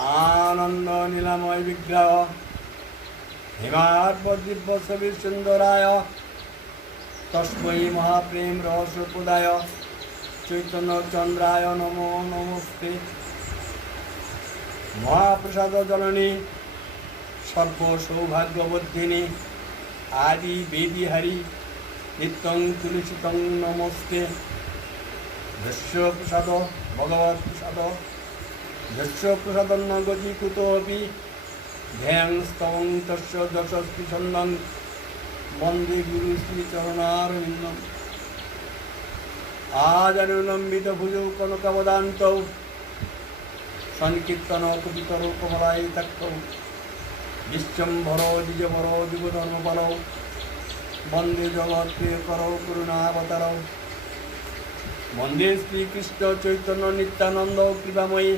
आनंद नीलमय विग्रह हिमार्प दिव्य छवि सुंदराय तस्मै महाप्रेम रहस्योपदाय चैतन्य चंद्राय नमो नमस्ते। महाप्रसाद जननी सर्व सौभाग्यवर्धिनी आदि वेदी हरि नित्यं तुलसीतं नमस्ते। यस्य प्रसाद भगवत् प्रसाद यस्य प्रसादन्न गतिकुतोऽपि ध्यानं स्तवं तस्य यशस्वी छन्दं वन्दे गुरु श्रीचरणारविन्दम्। आजनुलम्बितभुजौ कनकवदान्तौ संकीर्तन कवितरो कमलायिताक्षौ विश्वम्भरो द्विजभरो युगधर्मबलौ वन्दे जगत्प्रियकरौ करुणावतारौ वन्दे श्रीकृष्ण चैतन्य नित्यानंद कृपामयी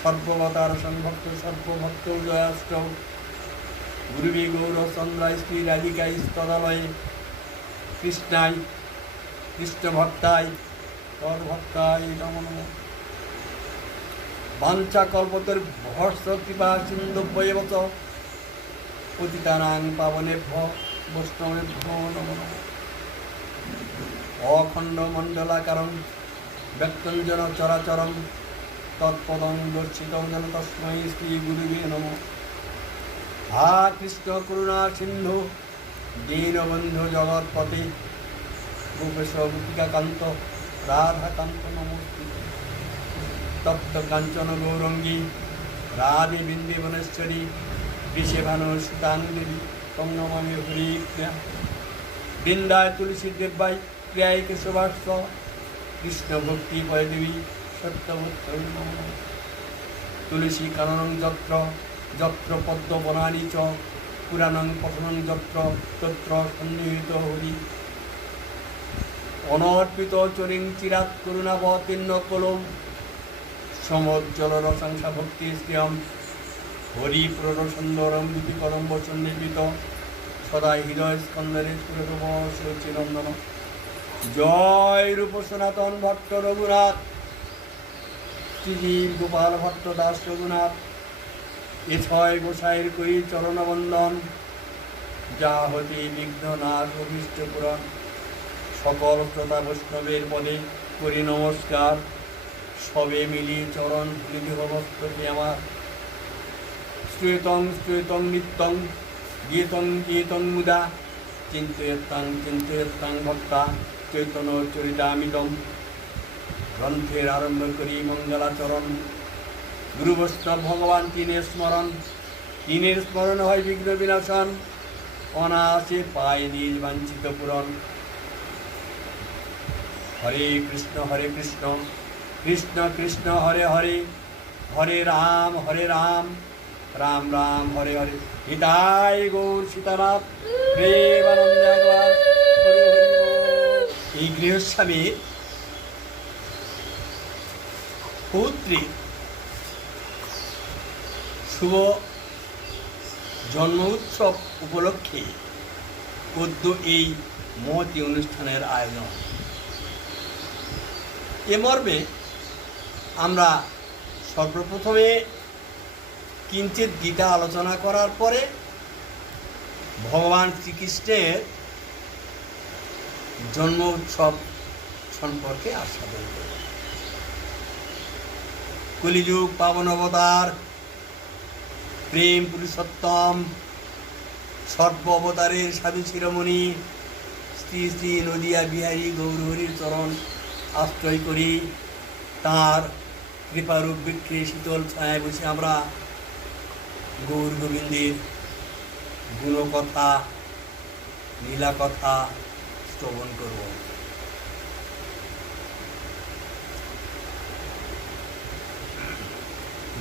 सर्ववतार संभक्त सर्वभक्त जयाष्ट गुरुवी गौरचंद्राय श्री राधिकाय स्तदालय कृष्णाय कृष्ण भक्ताय तद्भक्ताय नमो नमः। वाञ्छा कल्पतरुभ्यश्च कृपा सिन्धुभ्येव च पतितानां पावनेभ्यो वैष्णवेभ्यो नमो नमः। अखंड मंडलाकारं व्यक्तंजन चराचरं तत्पदं दर्शितं जन तस्मै श्री गुरुवे नमः। हा कृष्ण करुणा सिंधु दीनबंधु जगत्पते गोपेश गोपिकाकांत राधाकांत नमोस्तुते। तप्त कांचन गौरंगी राधे बिंदेवनेश्वरी विषेभानु सुतांगदेवी तं नमामि हरिप्रिया। बिंदाय तुलसी देवाय प्रियाय केशवास्व कृष्ण भक्ति वैदेवी सत्यवत्तै नमः। तुलसी काननं यत्र यत्र पद्म वनानि च पुराणं पठनं यत्र तत्र सन्निहितो हरि। अनर्पित चरिं चिरात् करुणावतीर्ण कलौ समुज्ज्वल रसंसा भक्ति श्रियं हरिप्रदसुन्दरं विधिपदं वचननिर्मित सदा हृदय स्कंदरे चिरंदन। जय रूप सनातन भट्ट रघुनाथ श्रीजीव गोपाल भट्ट दास रघुनाथ। ए छय गोसाईर कई चरण बंदन जा हते विघ्न नाश अभीष्ट पुराण। सकल श्रोता वैष्णवेर पदे करि नमस्कार सबे मिलिए चरण धुलिते भवस्तुति आमार। श्रूयतं श्रूयतं नित्यं गीतं गीतं मुदा चिंतयतां भक्ता चैतन्य चरितामृतम। ग्रंथेर आरम्भ करी मंगलाचरण गुरु वैष्णव भगवान तीनेर स्मरण है विघ्न विनाशन अनायासे पाय निज वांछित पूरण। हरे कृष्ण कृष्ण कृष्ण हरे हरे हरे राम राम राम हरे हरे। हिताय गौर सीतानाथ प्रेमानंद। এই গৃহস্বামীর পৌত্রী শুভ জন্ম উৎসব উপলক্ষে পদ্য এই মহতী অনুষ্ঠানের আয়োজন। এ মর্মে আমরা সর্বপ্রথমে কিঞ্চিত গীতা আলোচনা করার পরে ভগবান শ্রীকৃষ্ণের জন্ম উৎসব সম্পর্কে আস্বাদন করব। কলিযুগ পাবন অবতার প্রেম পুরুষোত্তম সর্ব অবতারের সাধু শিরোমণি শ্রী শ্রী নদিয়া বিহারী গৌরহরির চরণ আশ্রয় করি। তাঁর কৃপারূপ বৃক্ষে শীতল ছায়ায় বসে আমরা গৌর গোবিন্দের গুণকথা লীলা কথা শ্রবণ করব।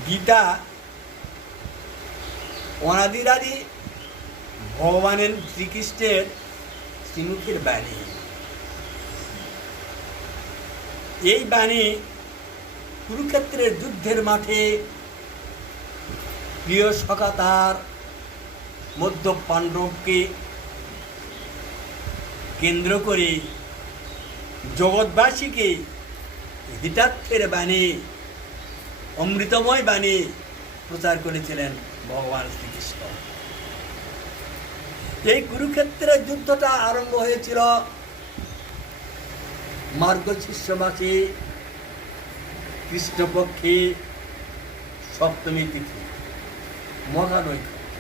গীতা অনাদিরাদি ভগবানের শ্রীকৃষ্ণের শ্রীমুখের বাণী। এই বাণী কুরুক্ষেত্রের যুদ্ধের মাঠে প্রিয় সখা তার মধ্য পাণ্ডবকে কেন্দ্র করে জগৎবাসীকে হিতার্থের বাণী অমৃতময় বাণী প্রচার করেছিলেন ভগবান শ্রীকৃষ্ণ। এই কুরুক্ষেত্রের যুদ্ধটা আরম্ভ হয়েছিল মার্গশীর্ষ মাসে কৃষ্ণপক্ষে সপ্তমী তিথি মহানৈকট্য।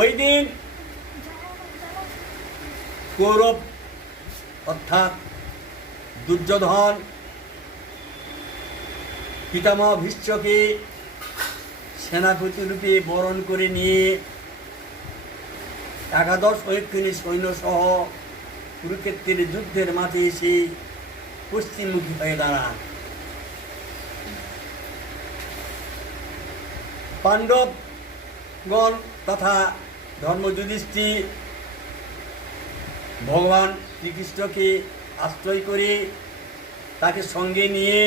ওই দিন কৌরব অর্থাৎ দুর্যোধন পিতামহ ভীষ্মকে সেনাপতি রূপে বরণ করে নিয়ে একাদশ ঐক্ষণী সৈন্য সহ কুরুক্ষেত্রের যুদ্ধের মাঠে এসে পশ্চিমমুখী হয়ে দাঁড়ান। পাণ্ডবগণ তথা ধর্মযুধিষ্ঠির ভগবান শ্রীকৃষ্ণকে আশ্রয় করে তাকে সঙ্গে নিয়ে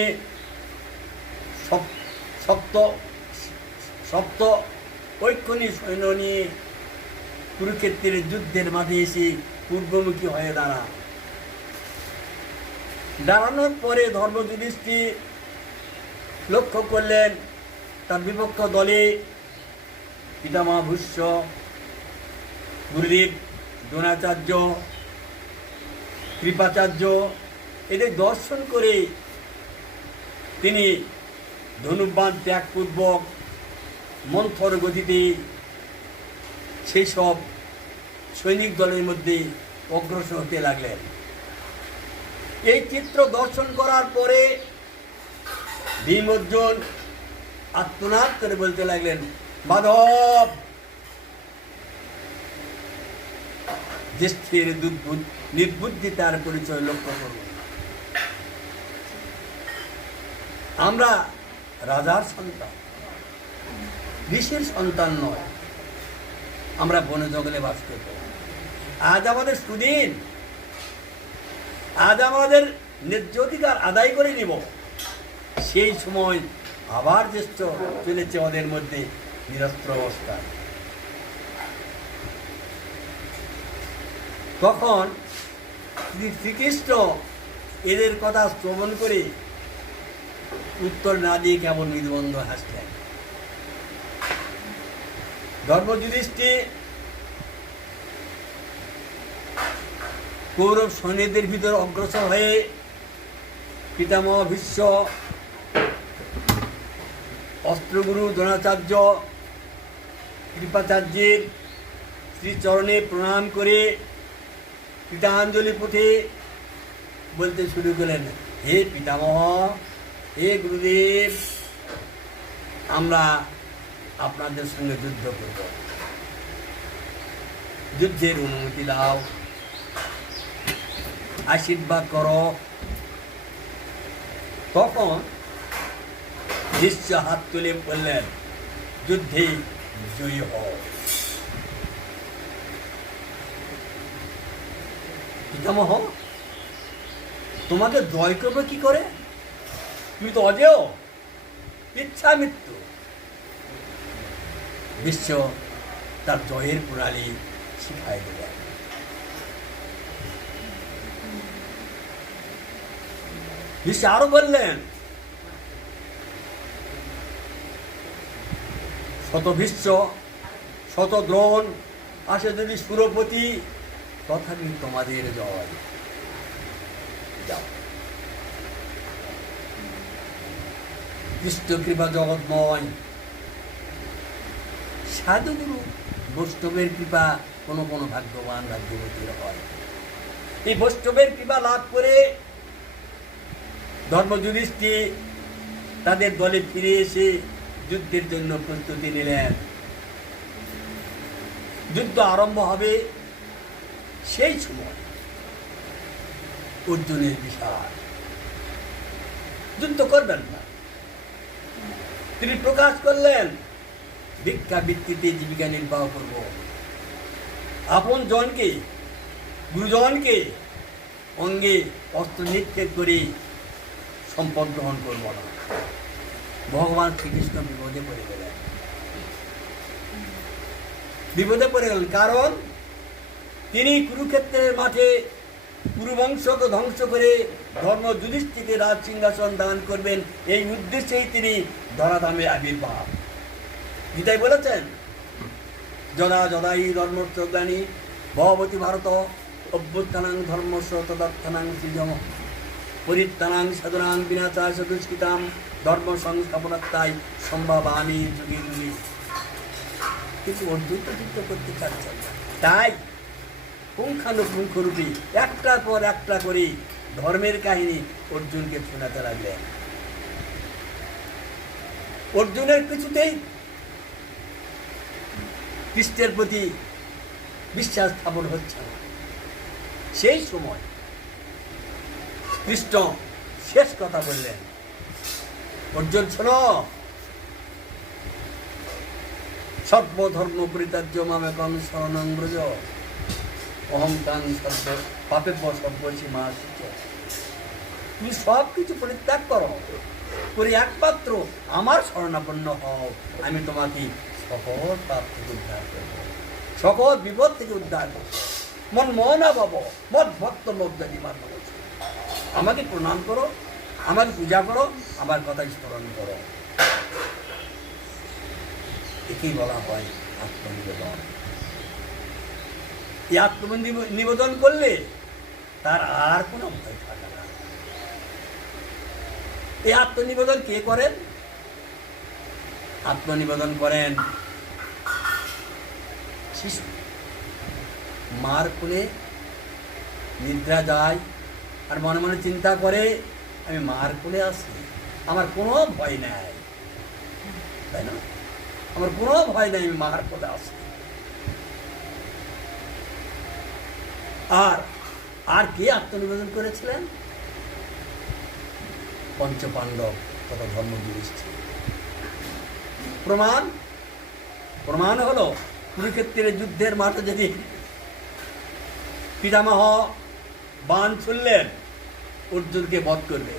সপ্ত ঐক্ষণী সৈন্য নিয়ে কুরুক্ষেত্রের যুদ্ধের মাঝে এসে পূর্বমুখী হয়ে দাঁড়ানোর পরে ধর্মযুধিষ্ঠির লক্ষ্য করলেন তার বিপক্ষ দলে পিতামহ ভীষ্ম, গুরুদেব দ্রোণাচার্য, কৃপাচার্য এদের দর্শন করে তিনি ধনুর্বাণ ত্যাগপূর্বক মন্থর গতিতে সেই সব সৈনিক দলের মধ্যে অগ্রসর হতে লাগলেন। এই চিত্র দর্শন করার পরে ভীম অর্জুন আত্মনাদ করে বলতে লাগলেন, মাধব, জ্যেষ্ঠের নির্বুদ্ধিতার পরিচয় লক্ষ্য করব। আমরা রাজার সন্তান, ঋষির সন্তান নয়। আমরা বনে জঙ্গলে বাস করব। আজ আমাদের সুদিন, আজ আমাদের ন্যায্য অধিকার আদায় করে নিব। সেই সময় আবার জ্যেষ্ঠ চলেছে ওদের মধ্যে নিরস্ত্র অবস্থা। তখন শ্রীকৃষ্ণ এদের কথা শ্রবণ করে উত্তর না দিয়ে কেমন নির্বন্ধ হাসলেন। ধর্মযুধিষ্ঠির কৌরব সৈন্যদের ভিতর অগ্রসর হয়ে পিতামহ ভীষ্ম, অস্ত্রগুরু দ্রোণাচার্য, কৃপাচার্যের শ্রীচরণে প্রণাম করে কৃতাঞ্জলি পুঁথে বলতে শুরু করলেন, হে পিতামহ, হে গুরুদেব, আমরা আপনাদের সঙ্গে যুদ্ধ করব, যুদ্ধের অনুমতি দাও, আশীর্বাদ করো। তখন ভীষ্ম হাত তুলে বললেন, যুদ্ধে জয়ী হও। পিতামহ, তোমাকে জয় করবে কি করে? তুমি তো অজেয়, ইচ্ছা মৃত্যু। ভীষ্ম তার জয়ের প্রণালী শিখাই দিলেন। ভীষ্ম আরো বললেন, শত ভীষ্ম, শত দ্রোণ আসে যদি সুরপতি, তথাপি তোমাদের জয়। যাও। কৃষ্ণ কৃপা জগৎময়। সাধুগুরু বৈষ্ণবের কৃপা কোনো কোনো ভাগ্যবান ভাগ্যবতীর হয়। এই বৈষ্ণবের কৃপা লাভ করে ধর্মযুধিষ্ঠির তাদের দলে ফিরে এসে যুদ্ধের জন্য প্রস্তুতি নিলেন। যুদ্ধ আরম্ভ হবে। সেই সময় অর্জুনের বিষয়, যুদ্ধ করবেন না। তিনি প্রকাশ করলেন, ভিক্ষা বৃত্তিতে জীবিকা নির্বাহ করব। আপন জনকে, গুরুজনকে অঙ্গে অস্ত্র নিক্ষেপ করে সম্পদ গ্রহণ করব না। ভগবান শ্রীকৃষ্ণ বিপদে পড়ে গেলেন। বিপদে পড়ে গেলেন কারণ তিনি কুরুক্ষেত্রের মাঠে কুরুবংশকে ধ্বংস করে ধর্ম যুধিষ্ঠিরকে রাজ সিংহাসন দান করবেন, এই উদ্দেশ্যেই তিনি ধরাধামে আবির্ভাব। গীতায় বলেছেন, যদা যদাই ধর্মস্য গ্লানি ভবতি ভারত অভ্যুত্থানাং ধর্মস্য তদর্থনাং সৃজম পরিত্রাণাং সাধনাং বিনাশায় দুষ্কৃতাম ধর্ম সংস্থাপনাত্মায় সম্ভাবানী যুগে যুগে। কিন্তু অর্জুন তো যুদ্ধ করতে চাচ্ছেন না, তাই পুঙ্খানুপুঙ্খরূপী একটার পর একটা করে ধর্মের কাহিনী অর্জুনকে শোনাতে লাগলেন। অর্জুনের কিছুতেই কৃষ্ণের প্রতি বিশ্বাস স্থাপন হচ্ছে না। সেই সময় কৃষ্ণ শেষ কথা বললেন, অর্জুন শোনো, সর্বধর্ম পরিত্যাজ্য মামেকং শরণং ব্রজ অহংকাং সর্ব পাপেভ্য সর্বসীমা। তুমি সব কিছু পরিত্যাগ করো, করে একমাত্র আমার শরণাপন্ন হও, আমি তোমাকে সকল পাপ থেকে উদ্ধার করব, সকল বিপদ থেকে উদ্ধার করব। মন মনা ভাব মদ ভক্ত মদ্দাদি মানব, আমাকে প্রণাম করো, আমাকে পূজা করো, আমার কথা স্মরণ করো। একেই বলা হয় আত্মনিবেদন। এই আত্মনিবেদন করলে তার আর কোনো ভয় থাকে না। এই আত্মনিবেদন কে করেন? আত্মনিবেদন করেন শিশু। মার কোলে নিদ্রা যায় আর মনে মনে চিন্তা করে, আমি মার কোলে আছি, আমার কোনো ভয় নাই, তাই না? আমার কোনো ভয় নাই, আমি মার কোলে আছি। আর আর কে আত্মনিবেদন করেছিলেন? পঞ্চপাণ্ডব তথা ধর্ম যুধিষ্ঠির। প্রমাণ হলো কুরুক্ষেত্রের যুদ্ধের মাঠে যদি পিতামহ বাণ ছুড়লেন অর্জুনকে বধ করবে,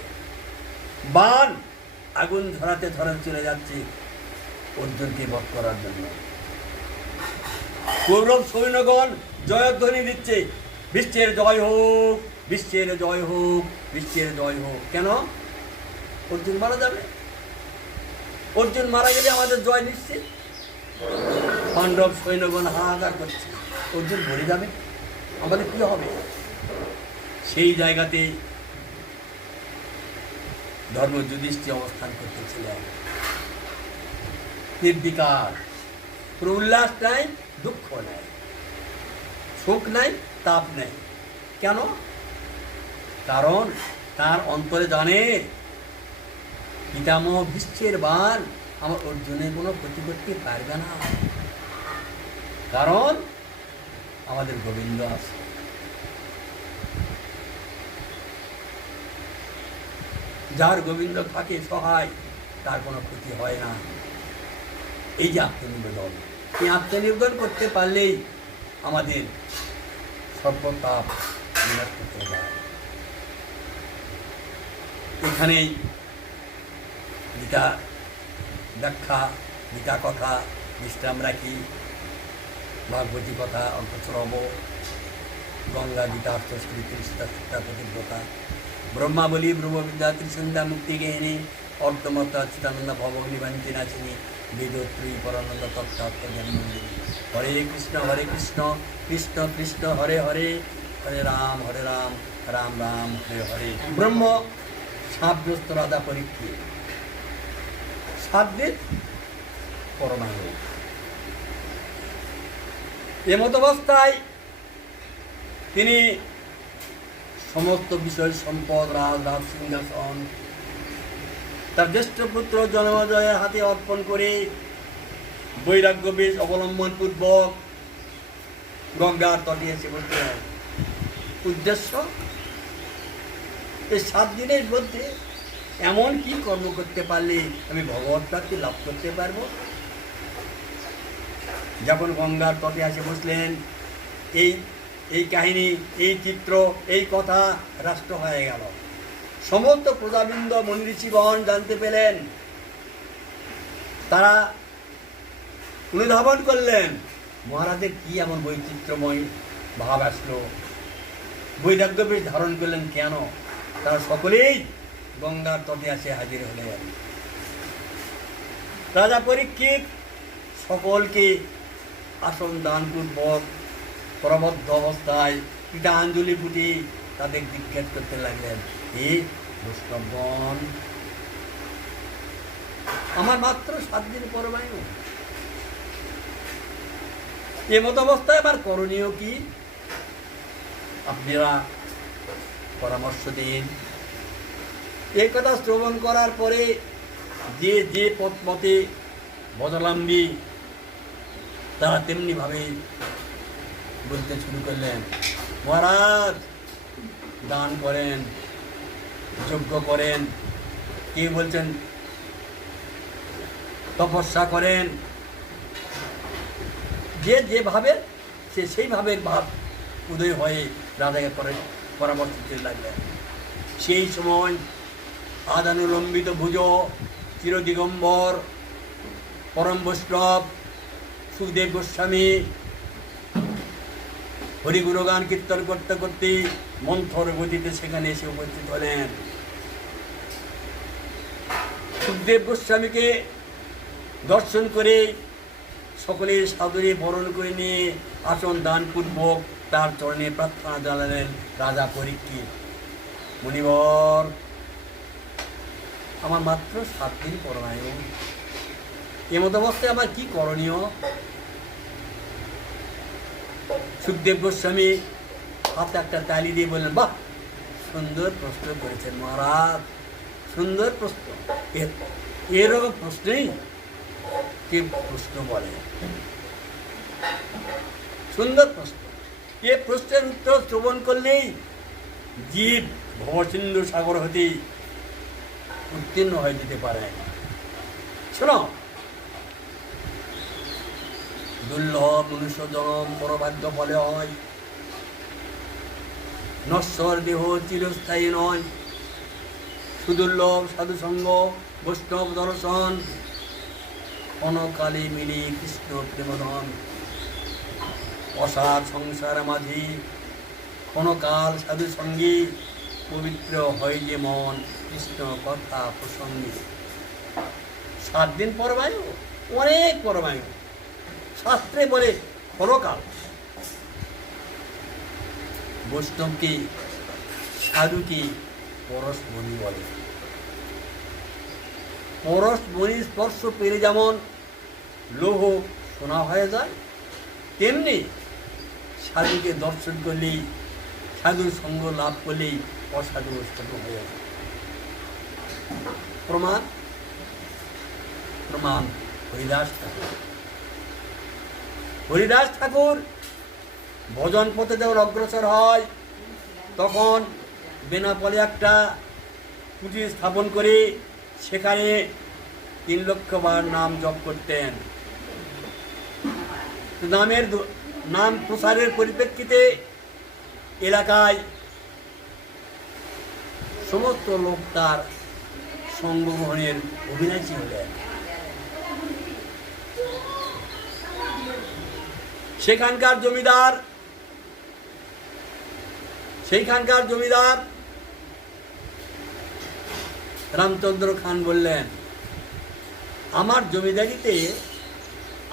বাণ আগুন ধরাতে ধরাতে চলে যাচ্ছে অর্জুনকে বধ করার জন্য। কৌরব সৈন্যগণ জয়ধ্বনি দিচ্ছে, বিশ্বের জয় হোক, বিশ্বের জয় হোক, বিশ্বের জয় হোক। কেন? অর্জুন মারা যাবে, অর্জুন মারা গেলে আমাদের জয় নিশ্চিত। পাণ্ডব সৈন্যগণ হাহাকার করছে, অর্জুন মরে যাবে, আমাদের কি হবে? সেই জায়গাতে ধর্ম যুধিষ্ঠির অবস্থান করতেছিলেন। নির্বিকার, কোনো উল্লাস নাই, দুঃখ নাই, সুখ নাই, তাপ নেই। কেন? কারণ তার অন্তরে জানে পিতামহ ভীষ্মের বাণ আমার অর্জুনের কোনো ক্ষতি করতে পারবে না, কারণ আমাদের গোবিন্দ আছে। যার গোবিন্দ থাকে সহায়, তার কোনো ক্ষতি হয় না। এই যে আত্মনিবেদন, এই আত্মনিবেদন করতে পারলেই আমাদের সর্বতাপ বিনাশ করতে পারে। এখানেই গীতা ব্যাখ্যা, গীতা কথা বিশ্রাম রাখি। ভাগবতী কথা অল্প শ্রব, গঙ্গা গীতার্থ স্মৃতি সীতা প্রতিব্রতা, ব্রহ্মাবলী ব্রহ্মবিদ্যা ত্রিসন্ধ্যা মুক্তিগেহিনী অর্ধমতা চিতানন্দ ভবগ্নি বাঞ্চি নাচিনী বেদত্রী পরানন্দ তত্ত্বাত্ম জন্মঞ্জলি। হরে কৃষ্ণ কৃষ্ণ কৃষ্ণ হরে হরে, হরে রাম রাম রাম হরে হরে। ব্রহ্ম সাপগ্রস্ত রাজা পরীক্ষিত 7 দিন করোনা হল। এমত অবস্থায় তিনি সমস্ত বিষয় সম্পদ, রাজ সিংহাসন তার জ্যেষ্ঠ পুত্র জনমেজয়ের হাতে অর্পণ করে বৈরাগ্য বেশ অবলম্বন পূর্বক গঙ্গার তটে এসে বলতেন, উদ্দেশ্য এই 7 দিনের মধ্যে এমন কি কর্ম করতে পারলে আমি ভগবত প্রাপ্তি লাভ করতে পারবো। যখন গঙ্গার তটে এসে বসলেন, এই কাহিনী, এই চিত্র, এই কথা রাষ্ট্র হয়ে গেল। সমস্ত প্রজাবৃন্দ মুনি ঋষিগণ জানতে পেলেন, তারা অনুধাবন করলেন মহারাজের কি এমন বৈচিত্র্যময় ভাব আসলো। বৈরাগ্য বেশ ধারণ করলেন। কেন? তারা সকলেই গঙ্গার তটে আসে হাজির হলেন। রাজা পরীক্ষিত সকলকে আসন দানপূর্বক প্রবদ্ধ অবস্থায় কীটাঞ্জলি ফুটি তাদের জিজ্ঞেস করতে লাগলেন, হে বৈষ্ণবগণ, আমার মাত্র 7 দিন পরমায়ু, এমত অবস্থায় আমার করণীয় কি? আপনারা পরামর্শ দিন। এই কথা শ্রবণ করার পরে যে যে পথে বদলাম্বী তারা তেমনিভাবে বলতে শুরু করলেন, মহারাজ দান করেন, যজ্ঞ করেন, কে বলছেন তপস্যা করেন, যে যেভাবে সে সেইভাবে ভাব উদয় হয়ে রাজাকে পরামর্শ দিতে লাগলেন। সেই সময় আদানুলম্বিত ভুজ চিরদিগম্বর পরম বৈষ্ণব সুখদেব গোস্বামী হরিগুণগান কীর্তন করতে করতে মন্থর গতিতে সেখানে এসে উপস্থিত হলেন। সুখদেব গোস্বামীকে দর্শন করে সকলে সাদরে বরণ করে নিয়ে আসন দানপূর্বক তার চরণে প্রার্থনা জানালেন। রাজা পরীক্ষিত, মুনিবর, আমার মাত্র 7 দিন পরমায়ু, এমত অবস্থায় আমার কি করণীয়? সুখদেব গোস্বামী হাতে একটা তালি দিয়ে বললেন, বাহ, সুন্দর প্রশ্ন করেছেন মহারাজ, সুন্দর প্রশ্ন। এরকম প্রশ্নেই কে প্রশ্ন বলে, সুন্দর প্রশ্ন। এ প্রশ্নের উত্তর শ্রবণ করলেই জীব ভবসিন্ধু সাগর হতে উত্তীর্ণ হয়ে যেতে পারে। শোনো, দুর্লভ মনুষ্য জনম পরভাগ্য ফলে হয়, নশ্বর দেহ চিরস্থায়ী নয়, সুদুর্লভ সাধুসঙ্গ বৈষ্ণব দর্শন, অনকালে মিলে কৃষ্ণ প্রেমধন, অসার সংসার মাঝি ক্ষণকাল সাধু সঙ্গী, পবিত্র হয় যে মন কৃষ্ণ কথা প্রসঙ্গে। 7 দিন পরমায়ু, অনেক পরমায়ু। শাস্ত্রে বলে ক্ষণকাল। বৈষ্ণবকে সাধুকে পরশমণি বলে। পরশমণি স্পর্শ পেলে যেমন লৌহ সোনা হয়ে যায়, তেমনি সাধুকে দর্শন করলেই, সাধুর সঙ্গ লাভ করলেই অসাধু সাধু হয়ে যায়। প্রমাণ প্রমাণ হরিদাস ঠাকুর। হরিদাস ঠাকুর ভজন পথে যখন অগ্রসর হয়, তখন বেনাপোলে একটা কুটির স্থাপন করে সেখানে 3 লক্ষ বার নাম জপ করতেন। নাম প্রসারের পরিপ্রেক্ষিতে এলাকায় সমস্ত লোক তার সঙ্গ গ্রহণের অভিলাষী হলেন। সেইখানকার জমিদার রামচন্দ্র খান বললেন, আমার জমিদারিতে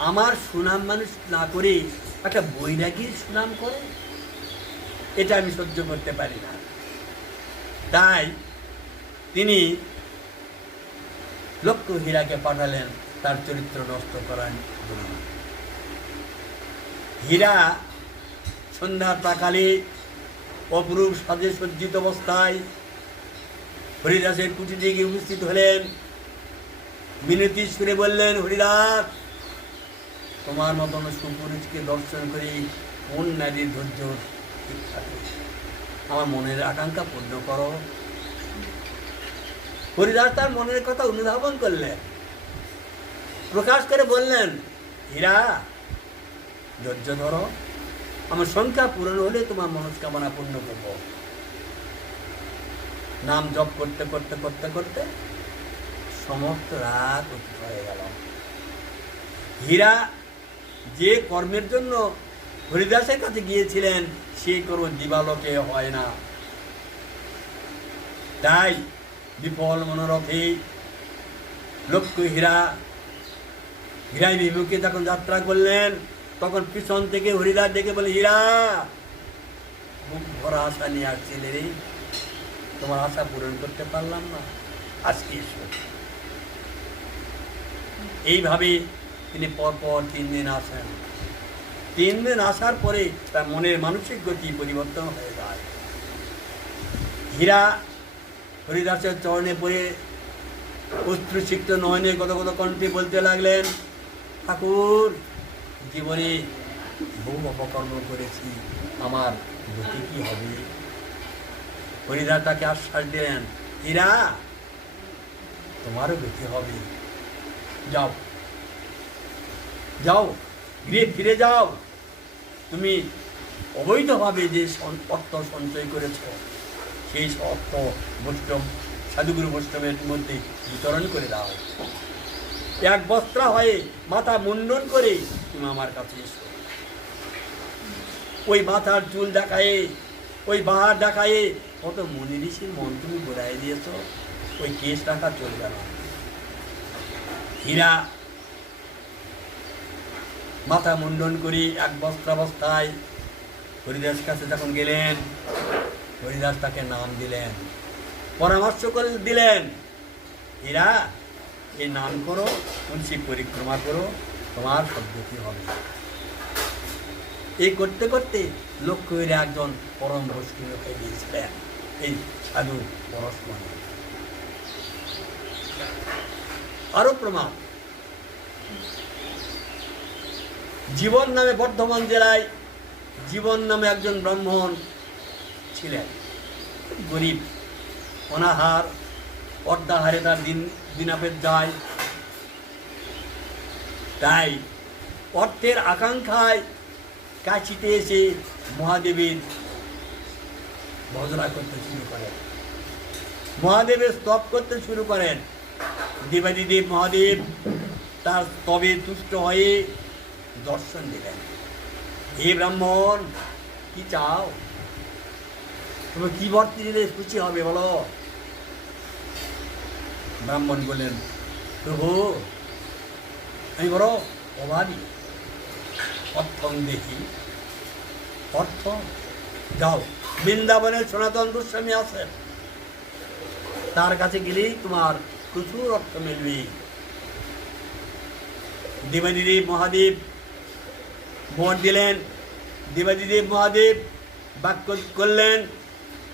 আমার সুনাম মানুষ না করে একটা বৈরাগীর সুনাম করে, এটা আমি সহ্য করতে পারি না। তাই তিনি লক্ষ হীরাকে পাঠালেন তার চরিত্র নষ্ট করার জন্য। হীরা সন্ধ্যার প্রাকালে অপরূপ সাজে সজ্জিত অবস্থায় হরিদাসের কুটিরে গিয়ে উপস্থিত হলেন। মিনতি সুরে বললেন, হরিদাস, তোমার মতন সুপুরুষকে দর্শন করে কোন নারীর ধৈর্য ঠিক থাকে? আমার মনের আকাঙ্ক্ষা পূর্ণ করো। হরিদাস তার মনের কথা অনুধাবন করলেন, প্রকাশ করে বললেন, হীরা, ধৈর্য ধরো, আমার সংখ্যা পূরণ হলে তোমার মনস্কামনা পূর্ণ করব। নাম জপ করতে করতে করতে করতে সমস্ত রাত অতীত হয়ে গেল। হীরা যে কর্মের জন্য হরিদাসের কাছে গিয়েছিলেন, সে কোনো দিবালোকে হয় না। তাই বিফল মনোরথে লক্ষ্য হীরায় বিমুখে যখন যাত্রা করলেন, তখন পিছন থেকে হরিদাস ডেকে বলে, হীরা, বুক ভরা আশা নিয়ে আসছিলে রে, তোমার আশা পূরণ করতে পারলাম না, আজকে এসো। এইভাবে তিনি পরপর 3 দিন আসেন। 3 দিন আসার পরে তার মনের মানসিক গতি পরিবর্তন হয়ে যায়। হীরা হরিদাসের চরণে পড়ে অশ্রুসিক্ত নয়নে কত কত কণ্ঠে বলতে লাগলেন, ঠাকুর, জীবনে বহু অপকর্ম করেছি, আমার গতি কি হবে? হরিদাস তাকে আশ্বাস দিলেন, হীরা, তোমারও গতি হবে, যাও যাও, গৃহে ফিরে যাও। তুমি অবৈধভাবে যে অর্থ সঞ্চয় করেছ, সেই অর্থ বৈষ্ণব সাধুগুরু বৈষ্ণবের মধ্যে বিতরণ করে দাও। 1 বস্ত্রা হয়ে মাথা মুন্ডন করে তুমি আমার কাছে এসো। ওই মাথার চুল দেখায়ে, ওই বাহার দেখায়ে কত মুনি ঋষির মন তুমি ঘোরাই দিয়েছ, ওই কেশ রাখা চলবে না। হীরা মাথা মুন্ডন করে 1 বস্ত্রাবস্থায় হরিদাস কাছে যখন গেলেন, হরিদাস তাকে নাম দিলেন, পরামর্শ করে দিলেন, হীরা, এই নাম করো, তুলসী পরিক্রমা করো, তোমার সদ্গতি হবে। এই করতে করতে লক্ষ্য হয়ে একজন পরম বৈষ্ণব হয়ে গিয়েছিলেন এই সাধু পরশমণি। আরো প্রমাণ, জীবন নামে বর্ধমান জেলায় জীবন নামে একজন ব্রাহ্মণ ছিলেন, গরিব, অনাহার, অর্ধাহারে তার দিনাপেট যায়। তাই অর্থের আকাঙ্ক্ষায় কাছিতে এসে মহাদেবের ভজনা করতে শুরু করেন, মহাদেবের স্তব করতে শুরু করেন। দেবাদিদেব মহাদেব তার স্তবে তুষ্ট হয়ে দর্শন দিলেন। হে ব্রাহ্মণ, কি চাও? তুমি কি বর্তি দিলে খুশি হবে বলো? ব্রাহ্মণ বললেন, প্রভু, আমি বড় অভাবী, অর্থং দেখি। অর্থ? যাও, বৃন্দাবনের সনাতন গোস্বামী আছেন, তার কাছে গেলেই তোমার প্রচুর অর্থ মিলবে। দেবাদিদেব মহাদেব ভোট দিলেন, দেবাদিদেব মহাদেব বাক্য করলেন।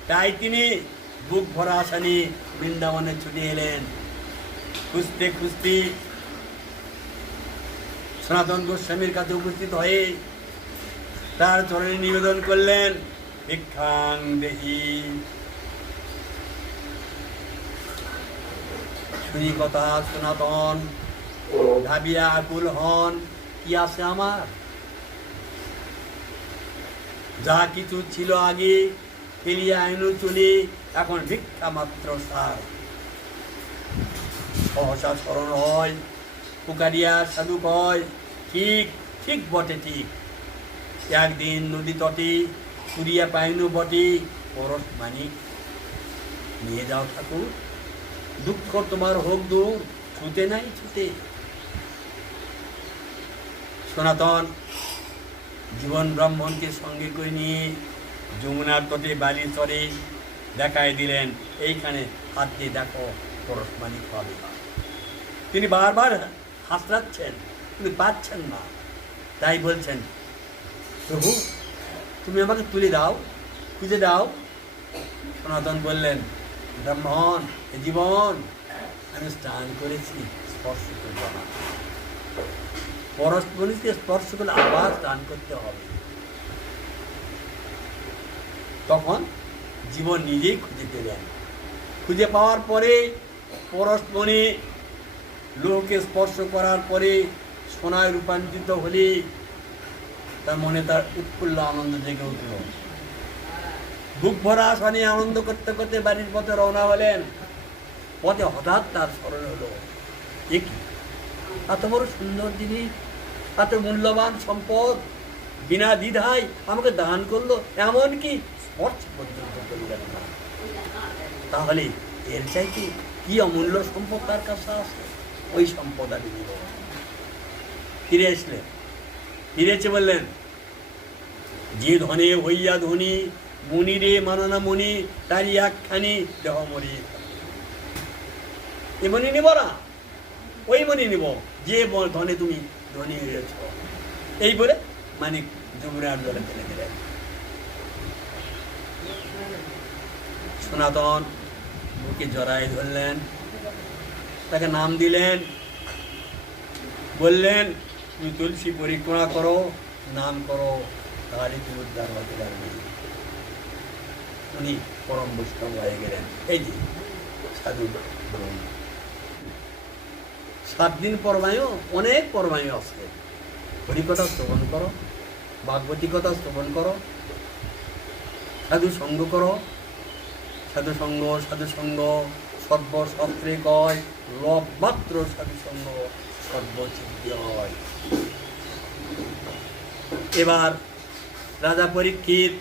তাই তিনি বুক ভরা আশা নিয়ে বৃন্দাবনে ছুটে এলেন। খুঁজতে খুঁজতে সনাতন গোস্বামীর কাছে উপস্থিত হয়ে তার চরণে নিবেদন করলেন, ভিক্ষাং দেহি। শুনি কথা সনাতন, ভাবিয়া আকুল হন, কি আছে আমার? যা কিছু ছিল আগে ফেলিয়া আইনু চলে, এখন ভিক্ষা মাত্র সার। সহসা স্মরণ হয়, পুকারিয়া সাধু কয়, ঠিক ঠিক বটে ঠিক। একদিন নদী তটে কুড়িয়া পাইনু বটে পরশ মানিক। নিয়ে যাও ঠাকুর, দুঃখ তোমার হোক দূর, ছুতে নাই ছুতে। সনাতন জীবন ব্রাহ্মণকে সঙ্গে করে নিয়ে যমুনার তটে বালি চরে দেখায় দিলেন, এইখানে হাত দিয়ে দেখো, পরশ মানিক পাবে। তিনি বারবার হাসরাচ্ছেন, কিন্তু পাচ্ছেন না। তাই বলছেন, প্রভু, তুমি আমাকে তুলে দাও, খুঁজে দাও। সনাতন বললেন, ব্রাহ্মণ, জীবন, আমি স্নান করেছি, স্পর্শ করব না। পরশ মানিককে স্পর্শ করলে আবার স্নান করতে হবে। তখন জীবন নিজেই খুঁজে পেলেন। খুঁজে পাওয়ার পরে পরশমণি লোহকে স্পর্শ করার পরে সোনায় রূপান্তরিত হলে তার মনে তার উৎফুল্ল আনন্দ জেগে উঠল। বুক ভরা আশা নিয়ে আনন্দ করতে করতে বাড়ির পথে রওনা হলেন। পথে হঠাৎ তার স্মরণ হলো, এ কি, এত বড় সুন্দর জিনিস, এত মূল্যবান সম্পদ বিনা দ্বিধায় আমাকে দান করলো, এমনকি স্পর্শ পর্যন্ত করলেন না। তাহলে এর চাইতে কি অমূল্য সম্পদ তার কাছে আছে? ওই সম্পদ আমি দিব। ফিরে আসলেন, ফিরে এসে বললেন, যে ধনে হইয়া ধনী, মণি রে মাননা মণি, তারই একখানি দেহ মরি। এ মণি নিব না, ওই মণি নিব যে ধনে তুমি ধনী হয়েছ। এই বলে মানিক যমুনার জলে ফেলে দিলেন। সনাতন বুকে জড়াই ধরলেন, তাকে নাম দিলেন, বললেন তুমি তুলসী পরিক্রমা করো, নাম করো, তাহলে তুমি উদ্ধার হতে পারবে। উনি পরম বৈষ্ণব হয়ে গেলেন। এই যে সাধু 7 দিন পরমায়ু, অনেক পরমায়ু আছে। হরিকথা শ্রবণ করো, ভাগবতী কথা শ্রবণ করো, সাধু সঙ্গ করো। সাধু সঙ্গ, সাধু সঙ্গ সর্বশস্ত্রে কয়, লব মাত্র সাধু সঙ্গ সর্বসিদ্ধি হয়। এবার রাজা পরীক্ষিত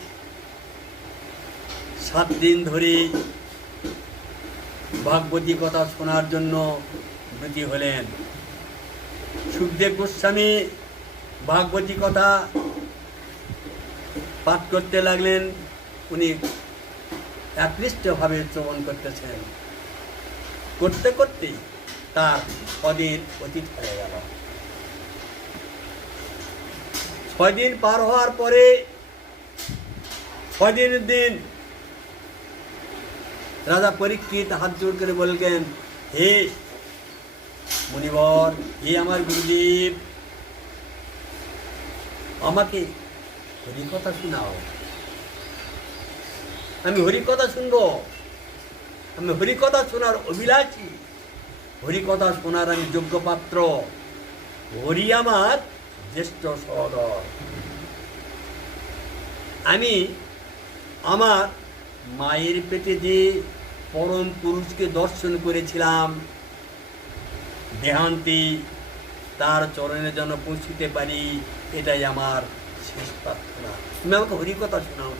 7 দিন ধরে ভাগবতী কথা শোনার জন্য ব্রতী হলেন। সুখদেব গোস্বামী ভাগবতী কথা পাঠ করতে লাগলেন। উনি একনিষ্ঠভাবে শ্রবণ করতেছেন। করতে করতেই তার 6 দিন অতীত হয়ে গেল। 6 দিন পার হওয়ার পরে 6 দিনের দিন রাজা পরীক্ষিত হাত জোড় করে বললেন, হে মুনিবর, হে আমার গুরুদেব, আমাকে হরিকথা শোনাও। আমি হরিকথা শুনবো, আমি হরিকথা শোনার অভিলাষী, হরিকথা শোনার আমি যোগ্য পাত্র। হরি আমার জ্যেষ্ঠ সহোদর। আমি আমার মায়ের পেটে যে পরম পুরুষকে দর্শন করেছিলাম দেহান্তে, তার চরণে যেন পৌঁছতে পারি, এটাই আমার শেষ প্রার্থনা। তুমি আমাকে হরিকথা শোনাও।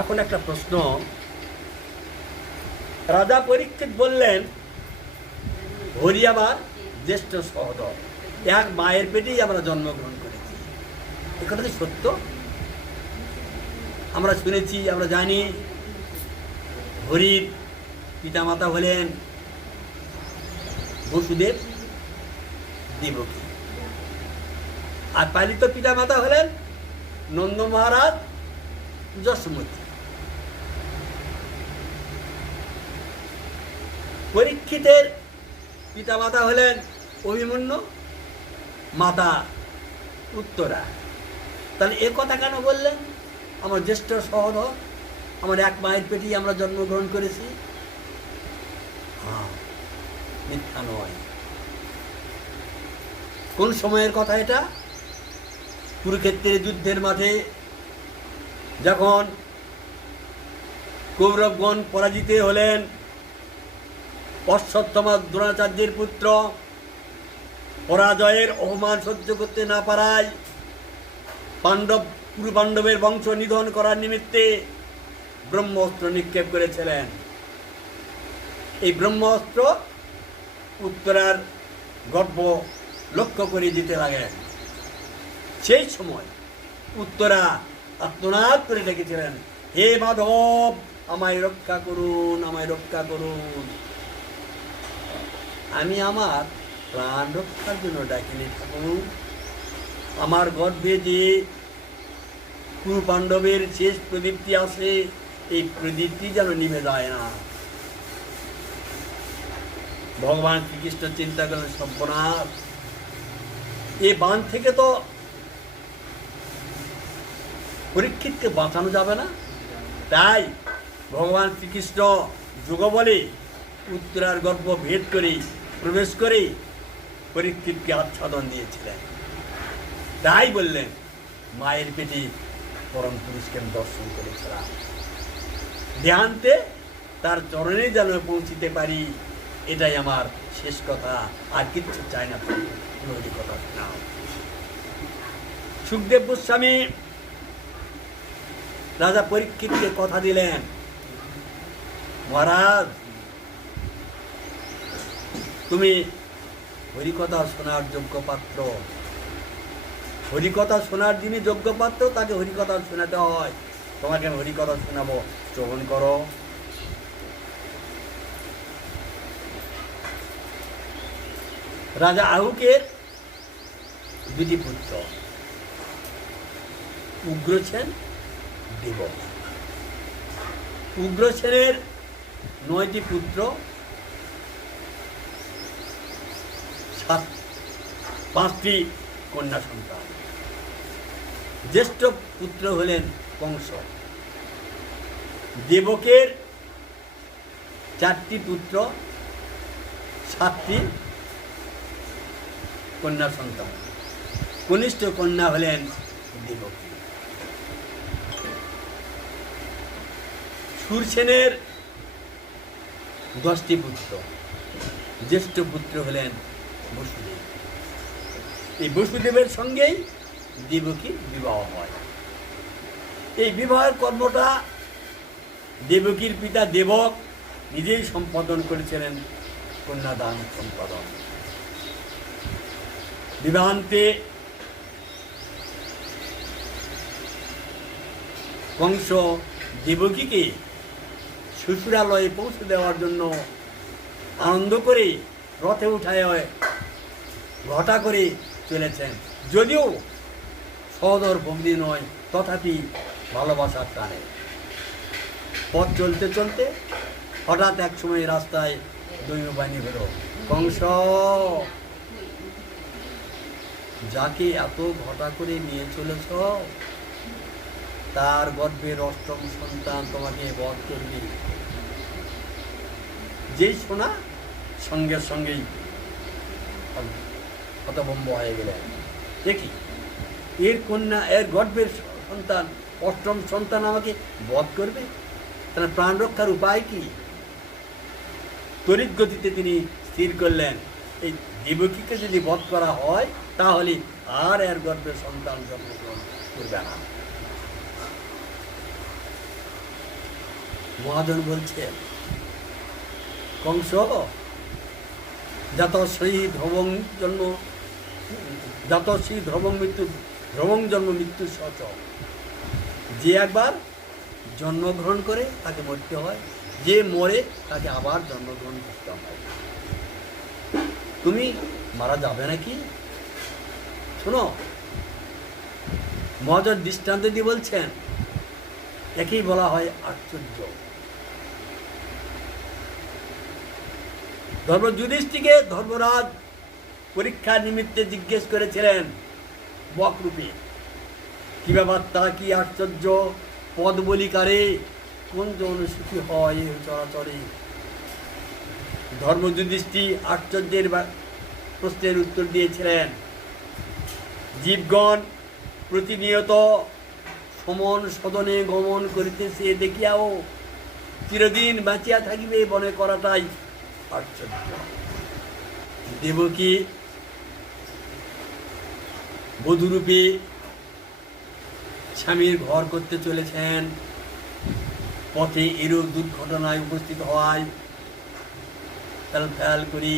এখন একটা প্রশ্ন, রাজা পরীক্ষিত বললেন, হরি আমার জ্যেষ্ঠ সহোদর, এক মায়ের পেটেই আমরা জন্মগ্রহণ করেছি। এ কথা কি সত্য? আমরা শুনেছি, আমরা জানি হরির পিতামাতা হলেন বসুদেব, দেবকী, আর পালিত পিতামাতা হলেন নন্দ মহারাজ, যশোমতী। পরীক্ষিতের পিতামাতা হলেন অভিমন্যু, মাতা উত্তরা। তাহলে এ কথা কেন বললেন? আমার জ্যেষ্ঠ সহোদর, আমার এক মায়ের পেটেই আমরা জন্মগ্রহণ করেছি। মিথ্যা নয়। কোন সময়ের কথা এটা? কুরুক্ষেত্রের যুদ্ধের মাঠে যখন কৌরবগণ পরাজিত হলেন, অশ্বত্থামা দ্রোণাচার্যের পুত্র পরাজয়ের অপমান সহ্য করতে না পারায় পুরু পাণ্ডবের বংশ নিধন করার নিমিত্তে ব্রহ্মাস্ত্র নিক্ষেপ করেছিলেন। এই ব্রহ্মাস্ত্র উত্তরার গর্ভ লক্ষ্য করে দিতে লাগেন। সেই সময় উত্তরা আত্মনাদ করে ডেকেছিলেন, হে মাধব, আমায় রক্ষা করুন, আমায় রক্ষা করুন। আমি আমার প্রাণ রক্ষার জন্য ডাকিনি ঠাকুর। আমার গর্ভে যে কুরু পাণ্ডবের শেষ প্রদীপ্তি আছে, এই প্রদীপ্তি যেন নিভে যায় না। ভগবান শ্রীকৃষ্ণ চিন্তা করলেন, সর্বনাশ, এই বান থেকে তো পরীক্ষিতকে বাঁচানো যাবে না। তাই ভগবান শ্রীকৃষ্ণ যোগ বলে উত্তরার গর্ভ ভেদ করে প্রবেশ করে পরীক্ষিতকে আচ্ছাদন দিয়েছিলেন। তাই বললেন, মায়ের পেটে পরম পুরুষকে আমি দর্শন করেছিলাম, দেহান্তে তার চরণে যেন পৌঁছিতে পারি, এটাই আমার শেষ কথা। আর কিচ্ছু চাই না, কথা নাও। সুখদেব গোস্বামী রাজা পরীক্ষিতকে কথা দিলেন, মহারাজ তুমি হরিকথা শোনার যোগ্য পাত্র, হরিকথা শোনার যিনি যোগ্য পাত্র তাকে হরিকথা শোনাতে হয়, তোমাকে আমি হরিকথা শোনাবো, শ্রবণ করো। রাজা আহুকের দুটি পুত্র, উগ্রসেন, দেবক। উগ্রসেনের 9টি পুত্র, 5টি কন্যা সন্তান। জ্যেষ্ঠ পুত্র হলেন কংস। দেবকের 4টি পুত্র, 7টি কন্যা সন্তান। কনিষ্ঠ কন্যা হলেন দেবকী। সুরসেনের 10টি পুত্র, জ্যেষ্ঠ পুত্র হলেন বসুদেব। এই বসুদেবের সঙ্গেই দেবকীর বিবাহ হয়। এই বিবাহের কর্মটা দেবকীর পিতা দেবক নিজেই সম্পাদন করেছিলেন, কন্যাদান সম্পাদন। বিবাহান্তে কংস দেবকীকে শ্বশুরালয়ে পৌঁছে দেওয়ার জন্য আনন্দ করে রথে উঠায় ঘটা করে চলেছেন। যদিও সহদর ভগ্নী নয়, তথাপি ভালোবাসার টানে পথ চলতে চলতে হঠাৎ এক সময় রাস্তায় দৈববাণী হলো, কংস যাকে এত ঘটা করে নিয়ে চলেছ তার গর্ভের 8ম সন্তান তোমাকে বধ করবে। যেই শোনা সঙ্গে সঙ্গেই হতভম্ব হয়ে গেলেন। দেখি এর কন্যা, এর গর্ভের সন্তান, 8ম সন্তান আমাকে বধ করবে, তার প্রাণ রক্ষার উপায় কি? তড়িৎ গতিতে তিনি স্থির করলেন, এই দেবকীকে যদি বধ করা হয় তাহলে আর এর গর্ভের সন্তান জন্মগ্রহণ করবে না। মহাজন বলছেন, কংস যত শ্রী ধ্রবং জন্ম, যত শ্রী ধ্রবং মৃত্যু, ধ্রবং জন্ম মৃত্যু সচ। যে একবার জন্মগ্রহণ করে তাকে মরতে হয়, যে মরে তাকে আবার জন্মগ্রহণ করতে হয়। তুমি মারা যাবে নাকি? শোনো, মহাজন দৃষ্টান্ত দিয়ে বলছেন, একেই বলা হয় আশ্চর্য। যুধিষ্ঠিরকে ধর্মরাজ পরীক্ষা নিমিত্তে জিজ্ঞেস করেছিলেন বকরূপে, কি ব্যাপার, তা কি আশ্চর্য? পদ বলিকারে কোন জন সুখী হয় চরাচরে? যুধিষ্ঠির আশ্চর্যের প্রশ্নের উত্তর দিয়েছিলেন, জীবগণ প্রতিনিয়ত সমন সদনে গমন করিতেছে দেখিয়াও চিরদিন বাঁচিয়া থাকিবে মনে করাটাই আশ্চর্য। দেবকী বধূরূপে স্বামীর ঘর করতে চলেছেন, পথে এরূপ দুর্ঘটনায় উপস্থিত হওয়ায় ফ্যাল করি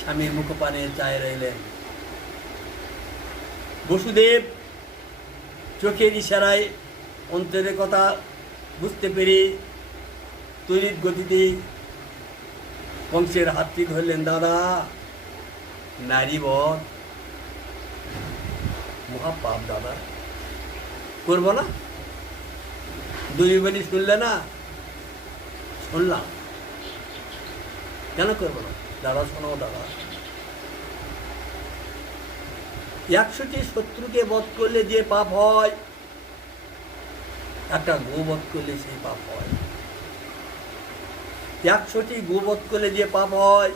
স্বামীর মুখপানে চায় রইলেন। বসুদেব চোখের ইশারায় অন্তরের কথা বুঝতে পেরে তড়িৎ গতিতে কংসের হাতটি ধরলেন, দাদা নারী বধ মহাপাপ, দাদা করব না। দুইবারই শুনলে না? শুনলাম, কেন করব না? দাদা শোনো দাদা, 100টি শত্রুকে বধ করলে যে পাপ হয়, একটা গো বধ করলে সেই পাপ হয়। 100টি গো বধ করলে যে পাপ হয়,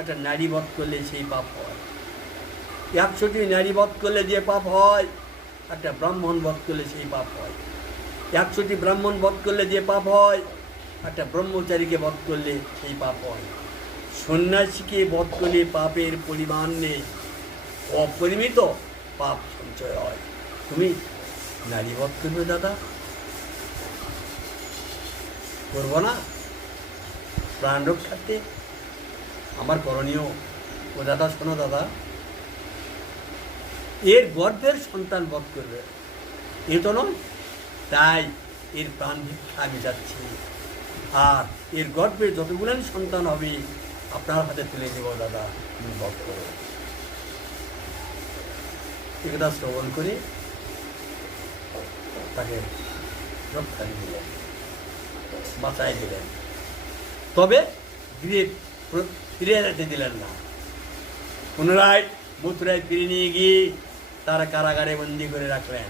একটা নারী বধ করলে সেই পাপ হয়। 100টি নারী বধ করলে যে পাপ হয়, একটা ব্রাহ্মণ বধ করলে সেই পাপ হয়। 100টি ব্রাহ্মণ বধ করলে যে পাপ হয়, একটা ব্রহ্মচারীকে বধ করলে সেই পাপ হয়। সন্ন্যাসীকে বধ করলে পাপের পরিমাণ নেই, অপরিমিত পাপ সঞ্চয় হয়। তুমি নারীবধ করবে দাদা? করবো না? প্রাণ রক্ষার্থে আমার করণীয়। ও দাদা শোনো দাদা, এর গর্ভের সন্তান বধ করবে এ তো নয়, তাই এর প্রাণ ভিক্ষা আমি যাচ্ছি, আর এর গর্ভে যতগুলো সন্তান হবে আপনার হাতে তুলে দেব দাদা, তুমি বধ করো। একথা শ্রবণ করে তাকে রক্ষা দিলেন, বাঁচাই দিলেন, তবে গৃহে ফিরে যেতে দিলেন না। পুনরায় মথুরায় ফিরে নিয়ে গিয়ে তারা কারাগারে বন্দি করে রাখলেন।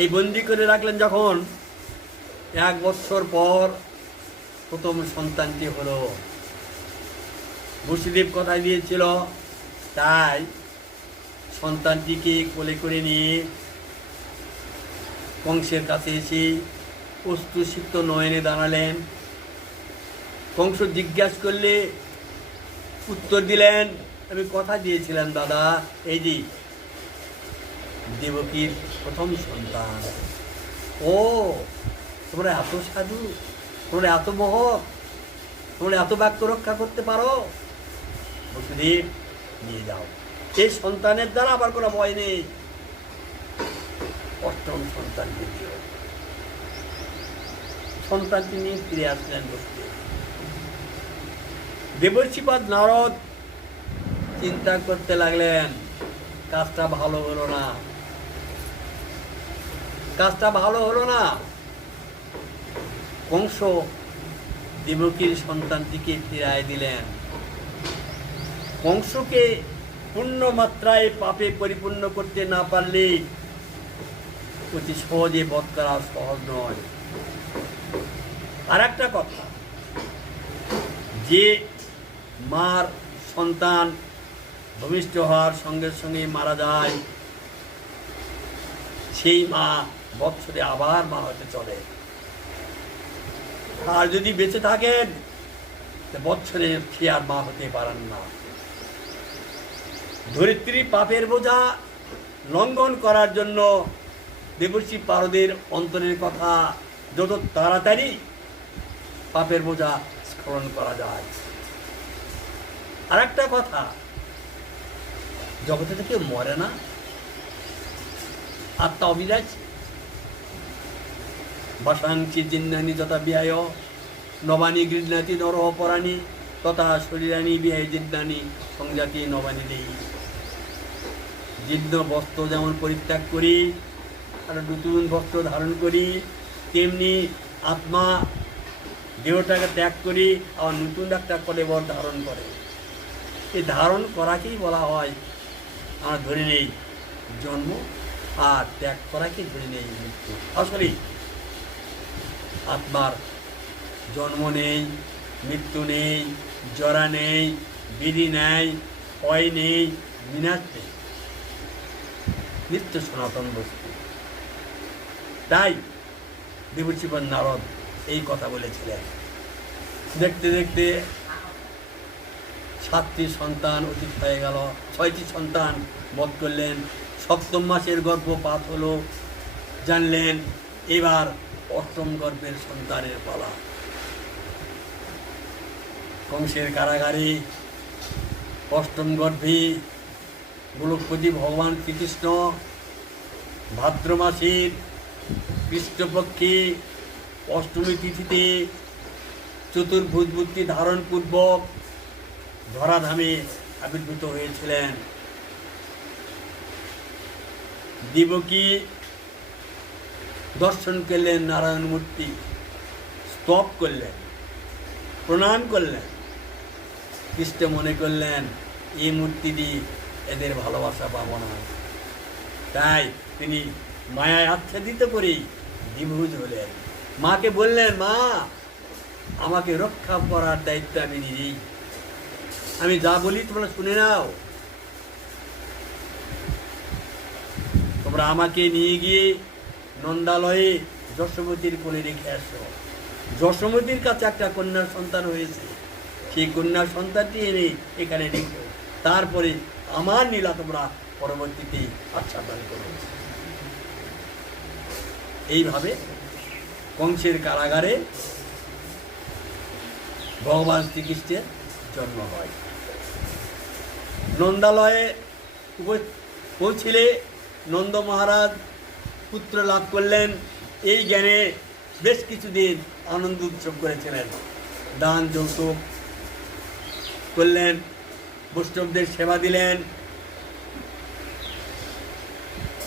এই বন্দি করে রাখলেন যখন, 1 বৎসর পর প্রথম সন্তানটি হলো। বসুদেব কথা দিয়েছিল, তাই সন্তানটিকে কোলে করে নিয়ে কংসের কাছে এসে অশ্রুসিক্ত নয়নে দাঁড়ালেন। কংস জিজ্ঞাসা করলে উত্তর দিলেন, আমি কথা দিয়েছিলাম দাদা, এই যে দেবকীর প্রথম সন্তান। ও তোমরা এত সাধু, তোমরা এত মহৎ, তোমরা এত বাক্য রক্ষা করতে পারো, বসুদেব নিয়ে যাও। এই সন্তানের দ্বারা আবার কোনো ভয় নেই। অষ্টম সন্তান দিল। সন্তানটি নিয়ে ফিরে আসলেন বসুদেব। দেবর্ষিপাদ নারদ চিন্তা করতে লাগলেন, কাজটা ভালো হলো না, কাজটা ভালো হলো না। কংস দেবকীর সন্তানটিকে ফিরায় দিলেন। কংসকে পূর্ণ মাত্রায় পাপে পরিপূর্ণ করতে না পারলে অতি সহজে বধ করা সহজ নয়। আর একটা কথা, যে মার সন্তান ভূমিষ্ঠ হওয়ার সঙ্গে সঙ্গে মারা যায়, সেই মা বৎসরে আবার মা হতে চলে। আর যদি বেঁচে থাকেন, বৎসরে সে আর মা হতে পারেন না। ধরিত্রী পাপের বোঝা লঙ্ঘন করার জন্য দেবর্ষি পারদের অন্তরের কথা যত তাড়াতাড়ি পাপের বোঝা স্মরণ করা যায়। আর একটা কথা, জগতে থেকে মরে না, আত্মা অবিনাশী। বাসাংচি জিন্নানি যথা বিহায় নবানী গৃহ্ণাতি নর পরাণী তথা শরীরানি বিহায় জিন্নানি সংজাতি নবানী দেই। জীর্ণ বস্ত্র যেমন পরিত্যাগ করি আর নতুন বস্ত্র ধারণ করি, তেমনি আত্মা দেহটাকে ত্যাগ করি আবার নতুন একটা কলেবর ধারণ করে। এই ধারণ করাকেই বলা হয়, আমরা ধরে নেই জন্ম, আর ত্যাগ করাকেই ধরে নেই মৃত্যু। আসলে আত্মার জন্ম নেই, মৃত্যু নেই, জরা নেই, বিধি নেই, ক্ষয় নেই, বিনাশ নেই, নিত্য সনাতন বস্তু। তাই দেবর্ষিপাদ নারদ এই কথা বলেছিলেন। দেখতে দেখতে 7টি সন্তান অতীত হয়ে গেল, 6টি সন্তান বধ করলেন। 7ম মাসের গর্ভপাত হলো, জানলেন এবার 8ম গর্ভের সন্তানের পালা। কংসের কারাগারে 8ম গর্ভে গোলকপতি ভগবান শ্রীকৃষ্ণ ভাদ্র মাসের কৃষ্ণপক্ষে 8মী তিথিতে চতুর্ভুজ ধারণপূর্বক ধরাধামে আবির্ভূত হয়েছিলেন। দেবকী দর্শন করলেন নারায়ণ মূর্তি, স্তব করলেন, প্রণাম করলেন। কৃষ্ণ মনে করলেন এই মূর্তিটি এদের ভালোবাসা পাবো না, তাই তিনি মায়ায় আচ্ছাদিত করেই দ্বিভুজ হলেন। মাকে বললেন, মা আমাকে রক্ষা করার দায়িত্ব আমি নিই, আমি যা বলি তোমরা শুনে নাও। তোমরা আমাকে নিয়ে গিয়ে নন্দালয়ে যশোমতীর কোলে রেখে আসো। যশোমতীর কাছে একটা কন্যার সন্তান হয়েছে, সেই কন্যার সন্তানটি এনে এখানে রেখো। তারপরে আমার লীলা তোমরা পরবর্তীতে আচ্ছাদন করো। এইভাবে কংসের কারাগারে ভগবান শ্রীকৃষ্ণের জন্ম হয়। নন্দালয়ে পৌঁছিলে নন্দ মহারাজ পুত্র লাভ করলেন। এই জ্ঞানে বেশ কিছুদিন আনন্দ উৎসব করেছিলেন, দান যৌতুক করলেন, বৈষ্ণবদের সেবা দিলেন।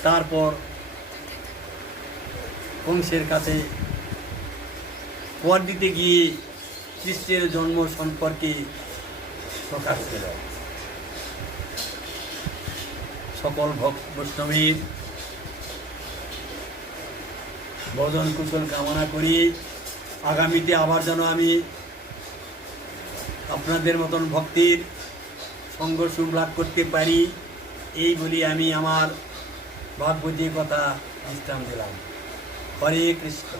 তারপর কংসের কাছে পর দিতে গিয়ে কৃষ্ণের জন্ম সম্পর্কে প্রকাশ পেল। সকল বৈষ্ণবীর ভজন কুশল কামনা করি। আগামীতে আবার যেন আমি আপনাদের মতন ভক্তির সঙ্গ সুখ লাভ করতে পারি, এই বলি আমি আমার ভাগবতী কথা বিশ্রাম দিলাম। হরে কৃষ্ণ।